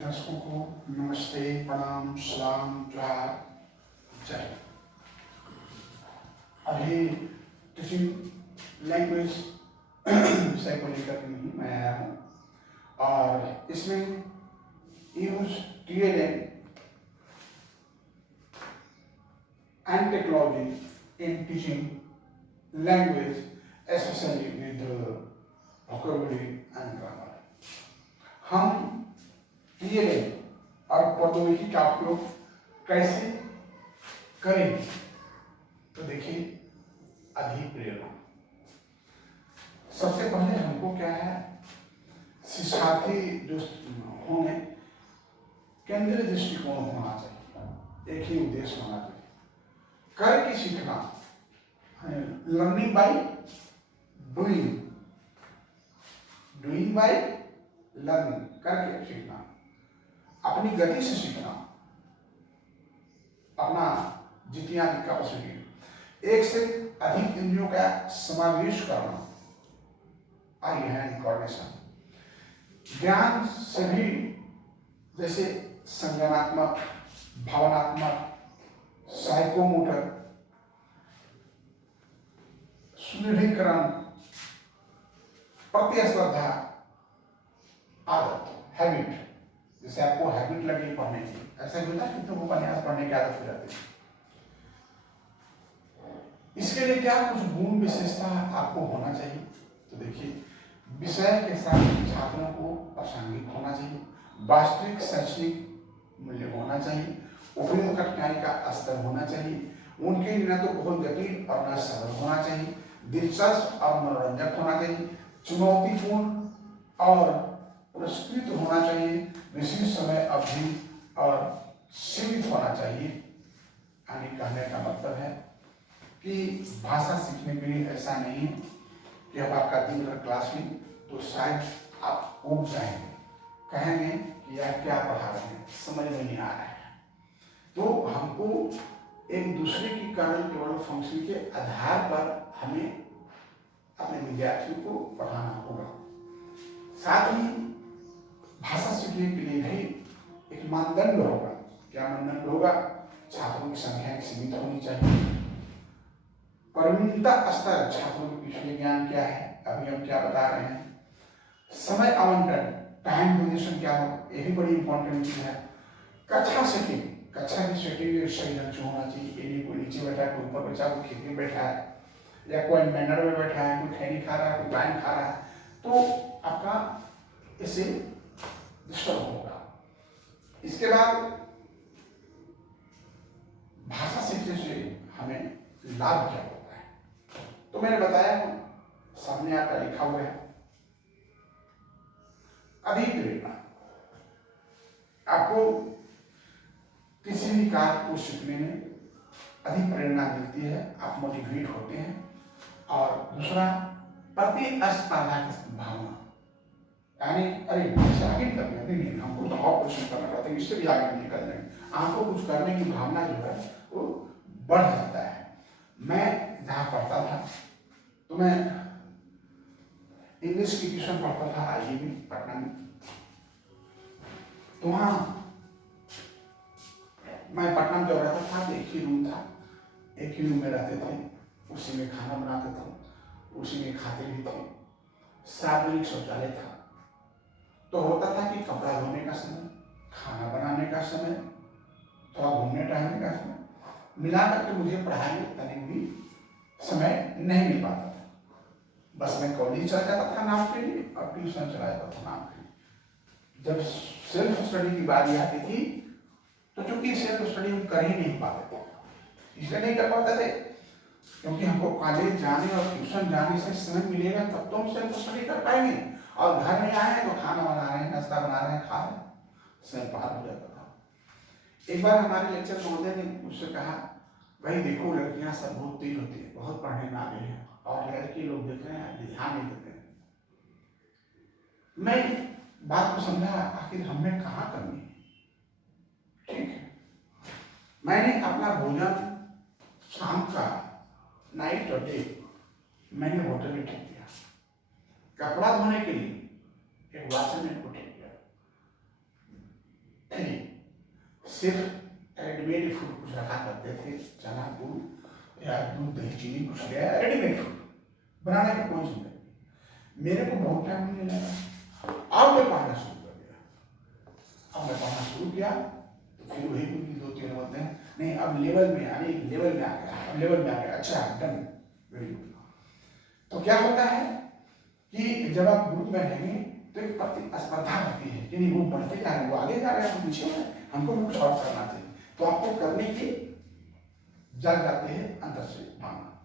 दर्शकों को नमस्ते, प्रणाम, सलाम, जोहार, जय। अभी टीचिंग लैंग्वेज विषय को लेकर नहीं मैं आया हूँ और इसमें use TLM and technology in teaching language, especially with vocabulary and grammar. हम TLM और प्रौद्योगिकी का उपयोग कैसे करें? तो देखिए, अधिप्रेरणा। सबसे पहले हमको क्या है, शिक्षार्थी जो होंगे केंद्रीय दृष्टिकोण होना चाहिए, एक ही उद्देश्य होना चाहिए, करके सीखना, learning by doing, doing by learning, करके सीखना, अपनी गति से सीखना, अपना जितना भी कैपेसिटी, एक से अधिक इंद्रियों का समावेश करना, आई हैंड कोऑर्डिनेशन, ज्ञान से भी जैसे संज्ञानात्मक, भावनात्मक, साइकोमोटर, सुदृढ़ीकरण, प्रतिस्पर्धा, आदत, हैबिट, जैसे आपको हैबिट लगी पढ़ने की, ऐसा होता है कितने उपन्यास पढ़ने की आदत हो जाती है। इसके लिए क्या कुछ गुण विशेषता आपको होना चाहिए? तो देखिए, विषय के साथ छात्रों को प्रासंगिक होना चाहिए, वास्तविक शैक्षणिक मूल्य होना चाहिए, उपयुक्त कठिनाई का स्तर होना चाहिए, उनके लिए न तो बहुत जटिल और न सरल होना चाहिए, दिलचस्प और मनोरंजक होना चाहिए, चुनौतीपूर्ण और पुरस्कृत होना चाहिए, विशिष्ट समय अवधि और सीमित होना चाहिए। यानी कहने का मतलब है कि भाषा सीखने के लिए ऐसा नहीं है कि अब आपका दिन भर क्लास में तो शायद आप उब जाएंगे, कहेंगे कि यार क्या पढ़ा रहे हैं, समझ में नहीं आ रहा है। तो हमको एक दूसरे की कारण केवल फंक्शन के आधार पर हमें अपने विद्यार्थियों को पढ़ाना होगा। साथ ही भाषा सीखने के लिए भी एक मानदंड होगा। क्या मानदंड होगा? छात्रों की संख्या सीमित होनी चाहिए, परिणीता स्तर, छात्रों के पिछले ज्ञान क्या है, अभी हम क्या बता रहे हैं, समय आवंटन, टाइम ड्यूरेशन क्या हो, ये भी बड़ी इंपॉर्टेंट चीज है। कक्षा सेटिंग, कक्षा की सेटिंग सही ढंग से होना चाहिए, ये नहीं कोई नीचे बैठा है, कोई ऊपर बच्चा कोई खिड़की में बैठा है, या कोई मैनर में बैठा है, कोई खैनी खा रहा है, कोई वाइन खा रहा है, तो आपका इससे डिस्टर्ब होगा। इसके बाद भाषा सीखने से हमें लाभ क्या होता है? तो मैंने बताया, सामने आपका लिखा हुआ है, अधिप्रेरणा। आपको किसी भी कार्य को सीखने में अधिक प्रेरणा मिलती है, आप मोटिवेट होते हैं। और दूसरा, प्रतिस्पर्धा की भावना, यानी अरे इससे आगे निकल गए, नहीं हमको तो और क्वेश्चन करना पड़ता है, इससे भी आगे निकल जाएंगे, आपको कुछ करने की भावना जो है वो बढ़ जाता है। मैं जहाँ पढ़ता था तो मैं इंग्लिश की ट्यूशन पढ़ता था IAV पटना में। तो वहाँ मैं पटना में जब रहता था, एक ही रूम था, एक ही रूम में रहते थे, उसी में खाना बनाते थे, उसी में खाते भी थे, सार्वजनिक शौचालय था। तो होता था कि कपड़ा धोने का समय, खाना बनाने का समय, थोड़ा घूमने टहलने का समय, मिला करके मुझे पढ़ाई में तनिक भी समय नहीं मिल पाता था। बस मैं कॉलेज चला जाता था नाम के लिए और ट्यूशन चला जाता था नाम के लिए। जब सेल्फ स्टडी की बारी आती थी तो चूंकि सेल्फ स्टडी हम कर ही नहीं पाते थे, इसलिए नहीं कर पाते थे क्योंकि हमको कॉलेज जाने और ट्यूशन जाने से समय मिलेगा तब तो हम सेल्फ स्टडी कर पाएंगे, और घर में आए तो खाना बना रहे हैं, नाश्ता बना रहे हैं, खा रहे हैं, समय पार हो जाता था। एक बार हमारे लेक्चर महोदय ने मुझसे कहा, भाई देखो लड़कियां सब बहुत तेज होती है, बहुत पढ़ने में आगे हैं, और लड़के लोग देख रहे हैं ध्यान नहीं देते हैं। मैं बात को समझा, आखिर हमने कहाँ कमी है। ठीक है, मैंने अपना भोजन शाम का, नाइट और डे, मैंने होटल में ठीक किया, कपड़ा धोने के लिए एक वॉशर में को ठीक किया, सिर्फ रेडीमेड फूड कुछ रखा करते थे, चना दूध या दूध दही चीनी कुछ गया रेडीमेड फूड बनाने का कोई नहीं। मेरे को बहुत टाइम नहीं लगा, अब मैं पढ़ना शुरू कर दिया। अब मैं पढ़ना शुरू किया तो फिर वही दो तीन बोलते हैं नहीं अब लेवल में आ गया, अब लेवल में आ गया, अच्छा डन, वेरी गुड। तो क्या होता है कि जब आप ग्रुप में रहेंगे तो एक प्रतिस्पर्धा होती है कि नहीं वो बढ़ते जा रहे हैं, वो आगे जा रहे हैं, हम पीछे हैं, हमको भी कुछ और करना चाहिए, तो आपको करने की जग जाते हैं अंदर से भावना।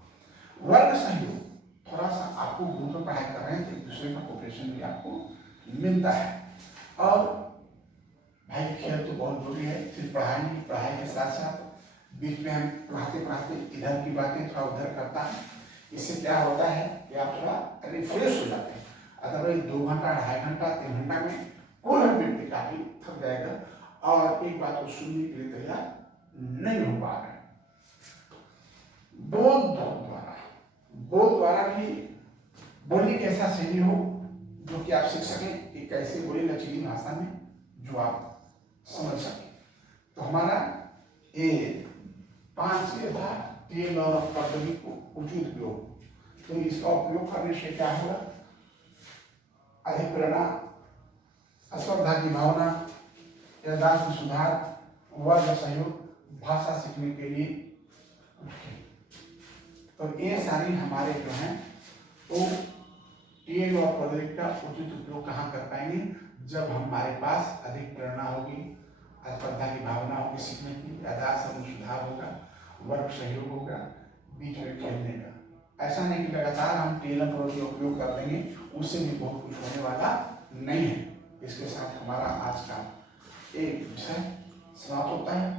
वर्ग सहयोग, थोड़ा सा आपको ग्रुप में पढ़ाई कर रहे हैं तो एक दूसरे का कोऑपरेशन भी आपको मिलता है। और भाई खेल तो बहुत जरूरी है, सिर्फ पढ़ाई के साथ साथ बीच में हम पढ़ाते इधर की बातें थोड़ा उधर करता है, इससे क्या होता है कि आप थोड़ा रिफ्रेश हो जाते हैं। अदरवाइज 2 घंटा 2.5 घंटा 3 घंटा में कोई भी व्यक्ति काफी थक जाएगा और एक बात को सुनने के लिए तैयार नहीं हो पा रहे। बोल द्वारा भी बोलने की ऐसा शैली हो जो कि आप सीख सकें कि कैसे बोले लचीली भाषा में जो आप समझ सकें। तो हमारा ये 5 ये था टीएल और प्रौद्योगिकी को उचित उपयोग। तो इसका उपयोग करने से क्या होगा, अधिक प्रेरणा, स्पर्धा की भावना, याददाश्त में सुधार, वर्ग सहयोग, भाषा सीखने के लिए। तो ये सारी हमारे जो हैं तो टीएल और प्रौद्योगिकी का उचित उपयोग कहाँ कर पाएंगे, जब हमारे पास अधिक प्रेरणा होगी, स्पर्धा की भावना होगी सीखने की, याददाश्त में सुधार होगा, वर्ग सहयोग होगा, बीच में खेलने का। ऐसा नहीं कि लगातार हम टीएल और प्रौद्योगिकी का उपयोग कर देंगे, उससे भी बहुत कुछ होने वाला नहीं है। इसके साथ हमारा आज का एक विषय समाप्त होता है।